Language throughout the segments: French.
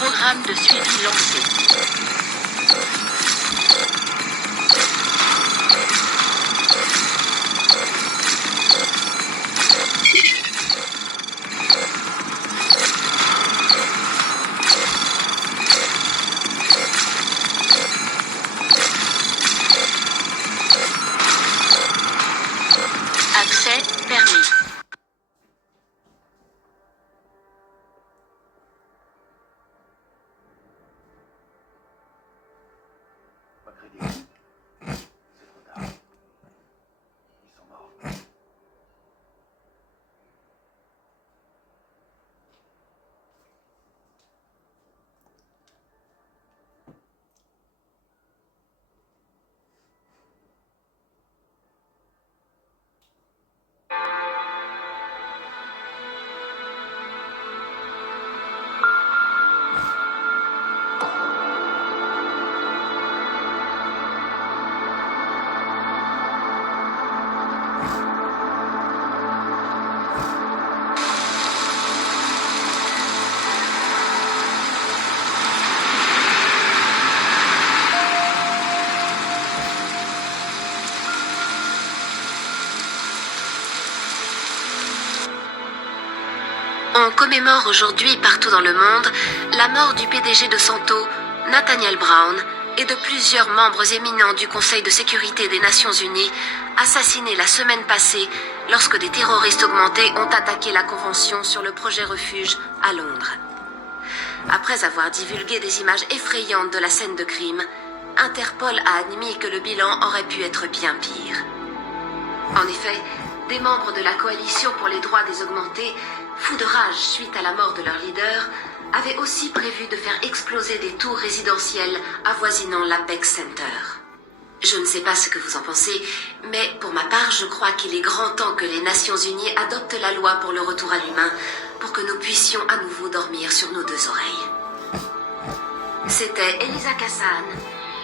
Programme de suivi lancé. Accès permis. On commémore aujourd'hui partout dans le monde la mort du PDG de Santo, Nathaniel Brown, et de plusieurs membres éminents du Conseil de sécurité des Nations Unies, assassinés la semaine passée lorsque des terroristes augmentés ont attaqué la Convention sur le projet refuge à Londres. Après avoir divulgué des images effrayantes de la scène de crime, Interpol a admis que le bilan aurait pu être bien pire. En effet, des membres de la coalition pour les droits des augmentés, fous de rage suite à la mort de leur leader, avaient aussi prévu de faire exploser des tours résidentielles avoisinant l'Apex Center. Je ne sais pas ce que vous en pensez, mais pour ma part, je crois qu'il est grand temps que les Nations Unies adoptent la loi pour le retour à l'humain, pour que nous puissions à nouveau dormir sur nos deux oreilles. C'était Elisa Kassan,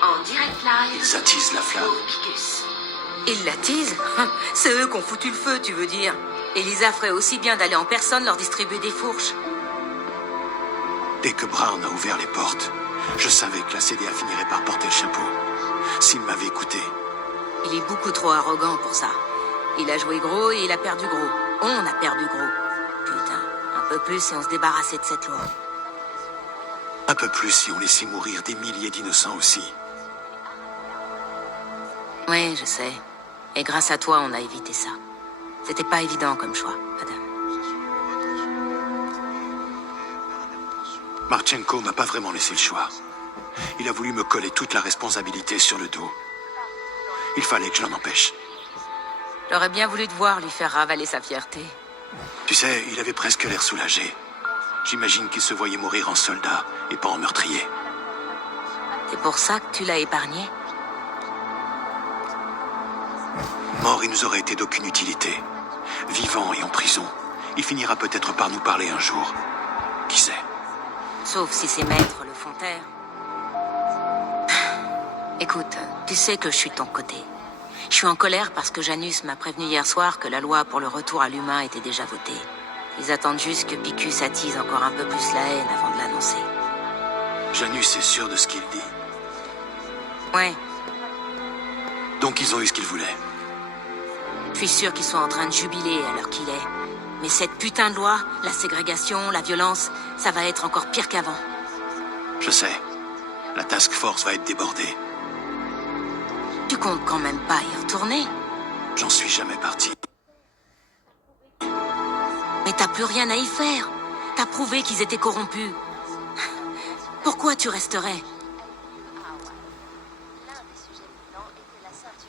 en direct live. Ils attisent la flamme. Pour Picus. Ils l'attisent? C'est eux qui ont foutu le feu, tu veux dire? Elisa ferait aussi bien d'aller en personne leur distribuer des fourches. Dès que Brown a ouvert les portes, je savais que la CDA finirait par porter le chapeau. S'il m'avait écouté. Il est beaucoup trop arrogant pour ça. Il a joué gros et il a perdu gros. On a perdu gros. Putain, un peu plus et on se débarrassait de cette loi. Un peu plus si on laissait mourir des milliers d'innocents aussi. Oui, je sais. Et grâce à toi, on a évité ça. C'était pas évident comme choix, Adam. Marchenko m'a pas vraiment laissé le choix. Il a voulu me coller toute la responsabilité sur le dos. Il fallait que je l'en empêche. J'aurais bien voulu te voir lui faire ravaler sa fierté. Tu sais, il avait presque l'air soulagé. J'imagine qu'il se voyait mourir en soldat et pas en meurtrier. C'est pour ça que tu l'as épargné? Mort, il nous aurait été d'aucune utilité. Vivant et en prison, il finira peut-être par nous parler un jour. Qui sait? Sauf si ses maîtres le font taire. Écoute, tu sais que je suis de ton côté. Je suis en colère parce que Janus m'a prévenu hier soir que la loi pour le retour à l'humain était déjà votée. Ils attendent juste que Picus attise encore un peu plus la haine avant de l'annoncer. Janus est sûr de ce qu'il dit. Ouais, Donc ils ont eu ce qu'ils voulaient. je suis sûr qu'ils sont en train de jubiler à l'heure qu'il est. Mais cette putain de loi, la ségrégation, la violence, ça va être encore pire qu'avant. Je sais. La task force va être débordée. Tu comptes quand même pas y retourner? J'en suis jamais parti. Mais t'as plus rien à y faire. T'as prouvé qu'ils étaient corrompus. Pourquoi tu resterais?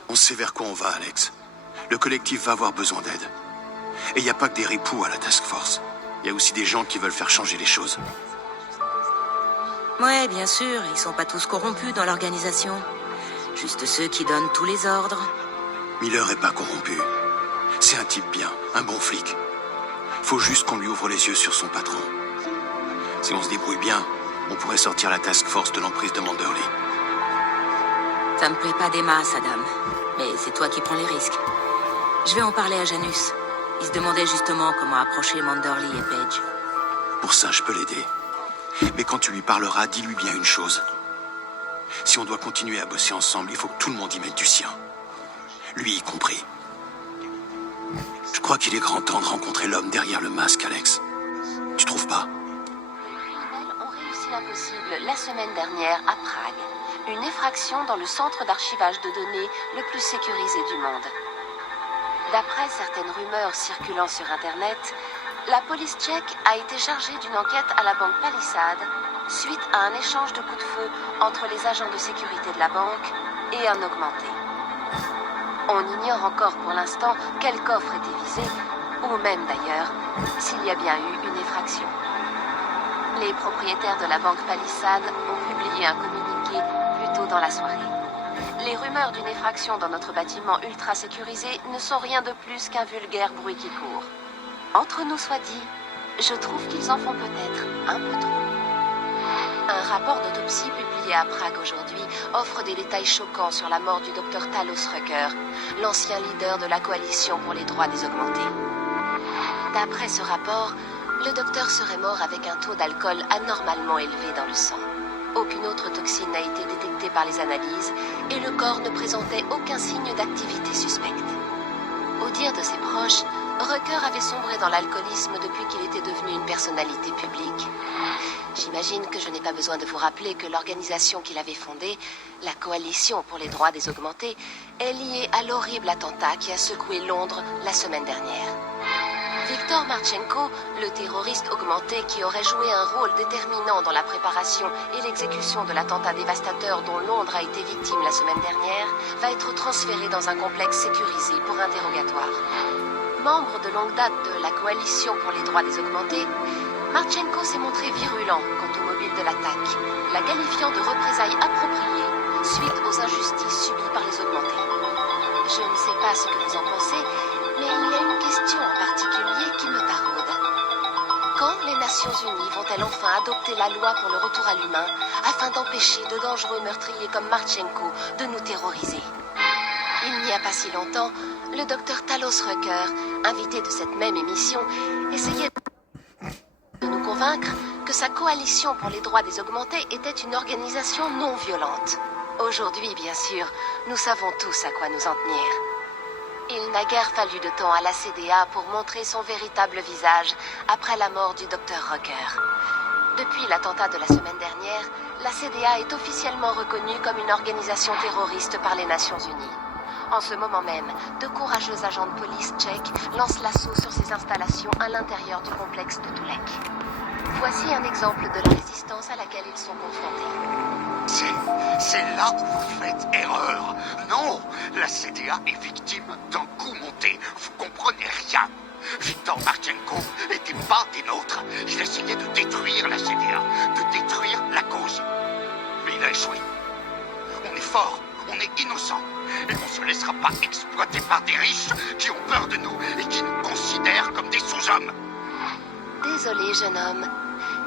On sait vers quoi on va, Alex. Le collectif va avoir besoin d'aide. Et il n'y a pas que des ripoux à la task force. Il y a aussi des gens qui veulent faire changer les choses. Ouais, bien sûr, ils sont pas tous corrompus dans l'organisation. Juste ceux qui donnent tous les ordres. Miller est pas corrompu. C'est un type bien, un bon flic. Faut juste qu'on lui ouvre les yeux sur son patron. Si on se débrouille bien, on pourrait sortir la task force de l'emprise de Manderley. Ça me plaît pas des masses, Adam. Mais c'est toi qui prends les risques. Je vais en parler à Janus. Il se demandait justement comment approcher Manderley et Page. Pour ça, je peux l'aider. Mais quand tu lui parleras, dis-lui bien une chose. Si on doit continuer à bosser ensemble, il faut que tout le monde y mette du sien. Lui y compris. Je crois qu'il est grand temps de rencontrer l'homme derrière le masque, Alex. Tu trouves pas? Les criminels ont réussi l'impossible la semaine dernière à Prague. Une effraction dans le centre d'archivage de données le plus sécurisé du monde. D'après certaines rumeurs circulant sur Internet, la police tchèque a été chargée d'une enquête à la banque Palisade suite à un échange de coups de feu entre les agents de sécurité de la banque et un augmenté. On ignore encore pour l'instant quel coffre était visé, ou même d'ailleurs s'il y a bien eu une effraction. Les propriétaires de la banque Palisade ont publié un communiqué plus tôt dans la soirée. Les rumeurs d'une effraction dans notre bâtiment ultra sécurisé ne sont rien de plus qu'un vulgaire bruit qui court. Entre nous soit dit, je trouve qu'ils en font peut-être un peu trop. Un rapport d'autopsie publié à Prague aujourd'hui offre des détails choquants sur la mort du docteur Talos Rucker, l'ancien leader de la coalition pour les droits des augmentés. D'après ce rapport, le docteur serait mort avec un taux d'alcool anormalement élevé dans le sang. Aucune autre toxine n'a été détectée par les analyses et le corps ne présentait aucun signe d'activité suspecte. Au dire de ses proches, Rucker avait sombré dans l'alcoolisme depuis qu'il était devenu une personnalité publique. J'imagine que je n'ai pas besoin de vous rappeler que l'organisation qu'il avait fondée, la Coalition pour les droits des augmentés, est liée à l'horrible attentat qui a secoué Londres la semaine dernière. Viktor Marchenko, le terroriste augmenté qui aurait joué un rôle déterminant dans la préparation et l'exécution de l'attentat dévastateur dont Londres a été victime la semaine dernière, va être transféré dans un complexe sécurisé pour interrogatoire. Membre de longue date de la Coalition pour les droits des augmentés, Marchenko s'est montré virulent quant au mobile de l'attaque, la qualifiant de représailles appropriées suite aux injustices subies par les augmentés. Je ne sais pas ce que vous en pensez, mais il y a une question en particulier qui me taraude. Quand les Nations Unies vont-elles enfin adopter la loi pour le retour à l'humain afin d'empêcher de dangereux meurtriers comme Marchenko de nous terroriser? Il n'y a pas si longtemps, le docteur Talos Rucker, invité de cette même émission, essayait de nous convaincre que sa coalition pour les droits des augmentés était une organisation non violente. Aujourd'hui, bien sûr, nous savons tous à quoi nous en tenir. Il n'a guère fallu de temps à la CDA pour montrer son véritable visage après la mort du docteur Rucker. Depuis l'attentat de la semaine dernière, la CDA est officiellement reconnue comme une organisation terroriste par les Nations Unies. En ce moment même, de courageux agents de police tchèques lancent l'assaut sur ces installations à l'intérieur du complexe de Tulek. Voici un exemple de la résistance à laquelle ils sont confrontés. C'est là où vous faites erreur. Non, la CDA est victime d'un coup monté. Vous comprenez rien. Victor Marchenko n'était pas des nôtres. Il essayait de détruire la CDA, de détruire la cause. Mais il a échoué. On est fort, on est innocent. Et on ne se laissera pas exploiter par des riches qui ont peur de nous et qui nous considèrent comme des sous-hommes. Désolé, jeune homme,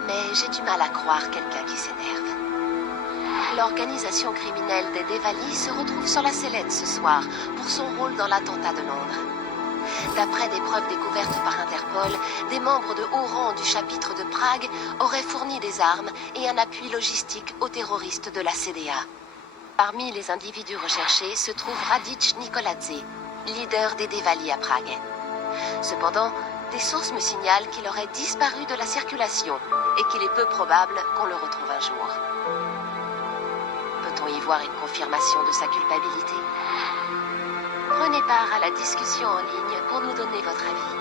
mais j'ai du mal à croire quelqu'un qui s'énerve. L'organisation criminelle des Devali se retrouve sur la sellette ce soir pour son rôle dans l'attentat de Londres. D'après des preuves découvertes par Interpol, des membres de haut rang du chapitre de Prague auraient fourni des armes et un appui logistique aux terroristes de la CDA. Parmi les individus recherchés se trouve Radic Nikoladze, leader des Devali à Prague. Cependant, des sources me signalent qu'il aurait disparu de la circulation et qu'il est peu probable qu'on le retrouve un jour. Peut-on y voir une confirmation de sa culpabilité? Prenez part à la discussion en ligne pour nous donner votre avis.